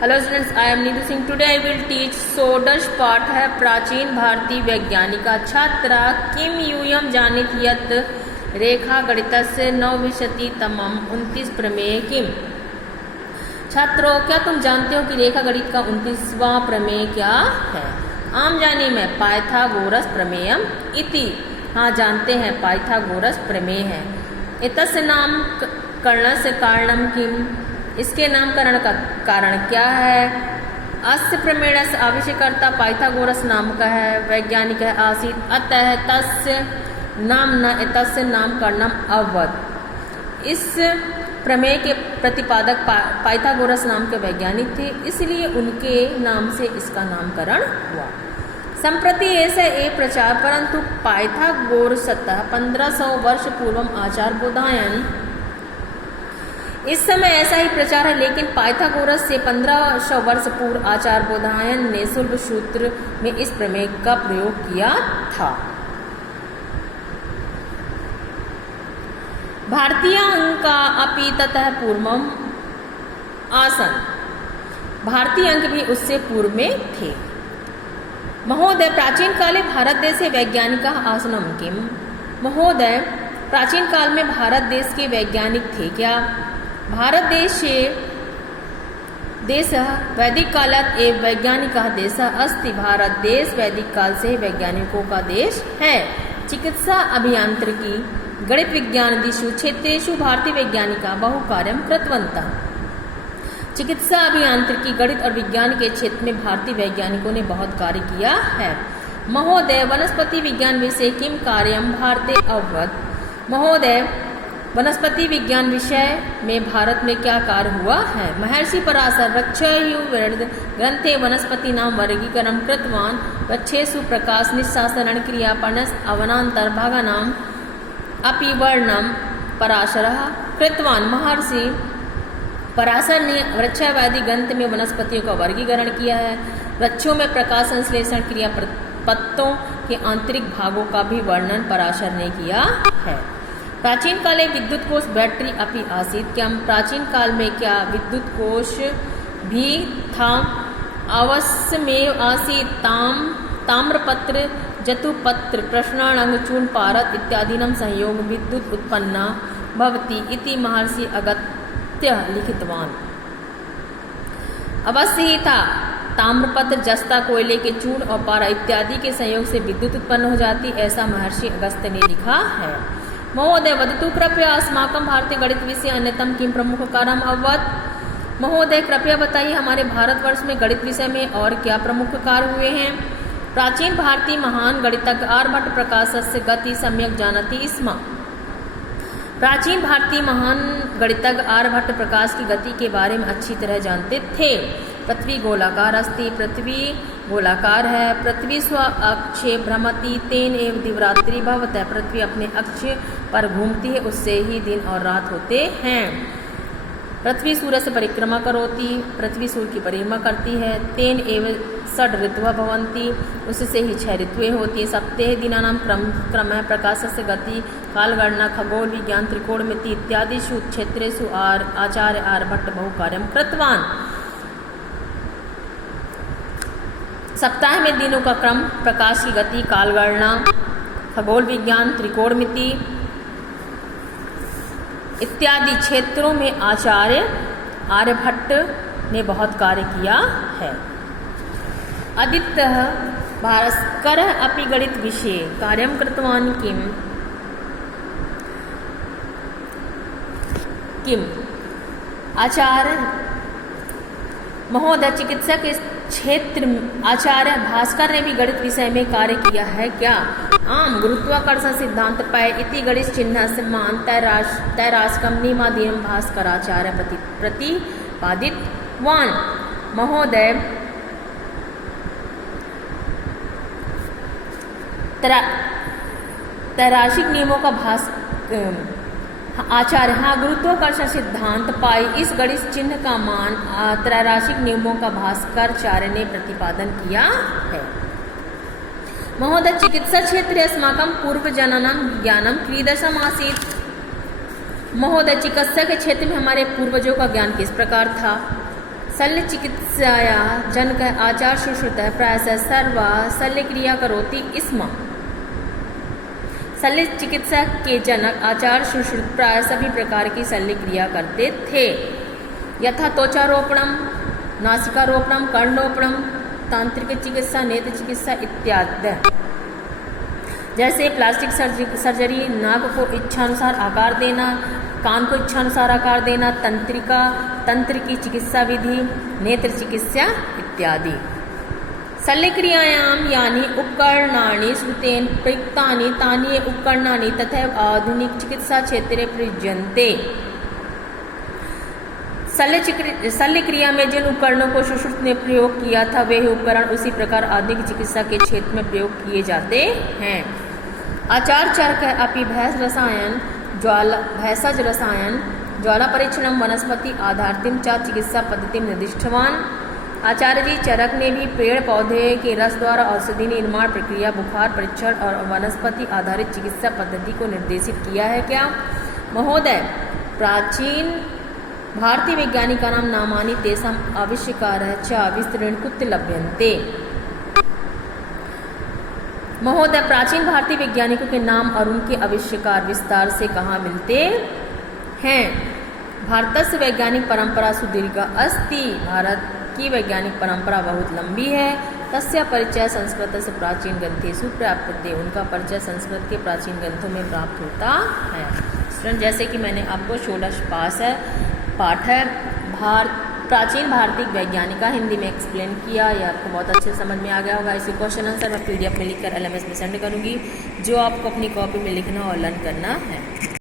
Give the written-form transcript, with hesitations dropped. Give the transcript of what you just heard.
Hello students, I am Neetu Singh. Today I will teach षोडश पाठ है प्राचीन भारतीय वैज्ञानिका छात्रा किम यूयम जानित यत् रेखा गणितस्य नवविंशति तमम 29 प्रमेय किम। छात्रों, क्या तुम जानते हो कि रेखा गणित का 29वां प्रमेय क्या है? आम जाने में पाइथागोरस प्रमेयम इति। हाँ, जानते हैं, पाइथागोरस प्रमेय है। एतस्य नाम करणस्य कारणम किम। इसके नामकरण का कारण क्या है? अस्य प्रमेयस्य आविष्कर्ता पाइथागोरस नाम का है, वैज्ञानिक है आसीत्, अतः तस्य नामना एतस्य नामकरणम अभवत्। इस प्रमेय के प्रतिपादक पाइथागोरस नाम के वैज्ञानिक थे, इसलिए उनके नाम से इसका नामकरण हुआ। संप्रति ऐसा एक प्रचार, परंतु पाइथागोरसतः 1500 वर्ष पूर्व आचार बोधायन। इस समय ऐसा ही प्रचार है, लेकिन पाइथागोरस से 1500 वर्ष पूर्व आचार बोधायन ने शुल्ब सूत्र में इस प्रमेय का प्रयोग किया था। भारतीय अंक का अपि ततः पूर्वम आसन। भारतीय अंक भी उससे पूर्व में थे। महोदय, प्राचीन काले भारत देशे वैज्ञानिका आसनम किम। महोदय, प्राचीन काल में भारत देश के वैज्ञानिक थे क्या? भारत देश वैदिक कालात् एव वैज्ञानिकः देशः अस्ति। भारत देश वैदिक काल से वैज्ञानिकों का देश है। चिकित्सा, अभियांत्रिकी, गणित विज्ञानादिषु क्षेत्रेषु भारतीय वैज्ञानिका बहुकार्यं कृतवन्तः। चिकित्सा, अभियांत्रिकी, गणित और विज्ञान के क्षेत्र में भारतीय वैज्ञानिकों ने बहुत कार्य किया है। महोदय, वनस्पति विज्ञान विषय किम कार्यम भारते अभवत्। महोदय, वनस्पति विज्ञान विषय में भारत में क्या कार्य हुआ है? महर्षि पराशर वृक्षयुर्वेद ग्रंथे वनस्पति नाम वर्गीकरण कृतवान। वृक्षेषु प्रकाश निःसारण क्रिया पर्णस् अवनांतर भागानाम अपि वर्णम पराशरः कृतवान। महर्षि पराशर ने वृक्षवादी ग्रंथ में वनस्पतियों का वर्गीकरण किया है। वृक्षों में प्रकाश संश्लेषण क्रिया पत्तों के आंतरिक भागों का भी वर्णन पराशर ने किया है। प्राचीन काले विद्युत कोश बैटरी अपि आसीत्। क्या प्राचीन काल में क्या विद्युत कोश भी था? अवश्य में आसीत्। ताम्रपत्र, जतुपत्र, कृष्णाणंग, चूर्ण, पारद इत्यादीनां संयोग विद्युत उत्पन्ना भवति इति महर्षि अगस्त्य लिखितवान। अवश्य ही था। ताम्रपत्र, जस्ता, कोयले के चूर्ण और पारा इत्यादि के संयोग से विद्युत उत्पन्न हो जाती, ऐसा महर्षि अगस्त्य ने लिखा है। महोदय, वदतु कृपया अस्माकं भारतीय गणित विषय अन्यतम किम प्रमुख कार्यम अभवत्। महोदय, कृपया बताइए, हमारे भारतवर्ष में गणित विषय में और क्या प्रमुख कार्य हुए हैं? प्राचीन भारतीय महान गणितज्ञ आर्यभट्ट प्रकाशस्य गति सम्यक जानति स्म। प्राचीन भारतीय महान गणितज्ञ आर्यभट्ट प्रकाश की गति के बारे में अच्छी तरह जानते थे। पृथ्वी गोलाकार अस्ति, पृथ्वी गोलाकार है। पृथ्वी स्व अक्षे भ्रमति, तेन एव दिवरात्रि भवतः। पृथ्वी अपने अक्ष पर घूमती है, उससे ही दिन और रात होते हैं। पृथ्वी सूर्य से परिक्रमा करोति, पृथ्वी सूर्य की परिक्रमा करती है। तेन एव षड् ऋतवः भवन्ति, उससे ही 6 ऋतुएं होती है। सप्ताहे दिनानां क्रम है। प्रकाशस्य गति, कालगणना, खगोल विज्ञान, त्रिकोणमिति इत्यादिषु क्षेत्रेषु आचार्य आर्यभट्ट बहुकार्यं कृतवान। सप्ताह में दिनों का क्रम, प्रकाश की गति, कालगणना, खगोल विज्ञान, त्रिकोणमिति इत्यादि क्षेत्रों में आचार्य आर्यभट्ट ने बहुत कार्य किया है। आदित्यः भास्करः अपि गणित विषये कार्यं कृतवान् किम। आचार्य महोदय, चिकित्सा के क्षेत्र आचार्य भास्कर ने भी गणित विषय में कार्य किया है क्या? आम। गुरुत्वाकर्षण सिद्धांत पय इति गणित चिन्ह सम्मान तैरास्कम नियमाधीनम भास्कराचार्य प्रतिपादितवान। महोदय, तैराशिक नियमों का आचार्य, हाँ, गुरुत्वाकर्षण सिद्धांत पाई इस गणित चिन्ह का मान त्रैराशिक नियमों का भास्कराचार्य ने प्रतिपादन किया है। महोदय, चिकित्सा क्षेत्रे अस्माकं पूर्वजनानां ज्ञानं कीदृशम् आसीत्। महोदय, चिकित्सा के क्षेत्र में हमारे पूर्वजों का ज्ञान किस प्रकार था? शल्य चिकित्साया जनक आचार सुश्रुतः प्रायशः सर्वा शल्य क्रिया करोति स्म। शल्य चिकित्सा के जनक आचार्य सुश्रुत प्राय सभी प्रकार की शल्य क्रिया करते थे। यथा त्वचारोपणम, नासिकारोपणम, कर्णोपणम, तांत्रिक चिकित्सा, नेत्र चिकित्सा इत्यादि। जैसे प्लास्टिक सर्जरी, नाक को इच्छानुसार आकार देना, कान को इच्छानुसार आकार देना, तंत्र की चिकित्सा विधि, नेत्र चिकित्सा इत्यादि। शल्यक्रियायां यानि उपकरणानि श्रुतेन प्रयुक्तानि तानि उपकरणानि तथैव आधुनिक चिकित्सा क्षेत्रे प्रयुज्यन्ते। शल्य क्रिया में जिन उपकरणों को सुश्रुत ने प्रयोग किया था वे उपकरण उसी प्रकार आधुनिक चिकित्सा के क्षेत्र में प्रयोग किए जाते हैं। आचार चरक अपि भैषज रसायन ज्वाला परीक्षणम वनस्पति आधारित च चिकित्सा पद्धति निर्दिष्टवान। आचार्य जी चरक ने भी पेड़ पौधे के रस द्वारा औषधि निर्माण प्रक्रिया, बुखार परीक्षण और वनस्पति आधारित चिकित्सा पद्धति को निर्देशित किया है। क्या महोदय, प्राचीन भारतीय वैज्ञानिकानां नामानि तेषां आविष्कारः च विस्तरेण कुत्र लभ्यन्ते। महोदय, प्राचीन भारतीय वैज्ञानिकों के नाम और उनके आविष्कार विस्तार से कहाँ मिलते हैं? भारतस्य वैज्ञानिक परंपरा सुदीर्घा अस्ति। भारत की वैज्ञानिक परंपरा बहुत लंबी है। तस्य परिचय संस्कृत से प्राचीन ग्रंथेषु प्राप्यते। उनका परिचय संस्कृत के प्राचीन ग्रंथों में प्राप्त होता है। स्टूडेंट, जैसे कि मैंने आपको 16 पाठ है प्राचीन भारतीय वैज्ञानिका हिंदी में एक्सप्लेन किया। यह आपको बहुत अच्छे समझ में आ गया होगा। इसी क्वेश्चन आंसर मैं PDF में लिखकर LMS में सेंड करूँगी, जो आपको अपनी कॉपी में लिखना और लर्न करना है।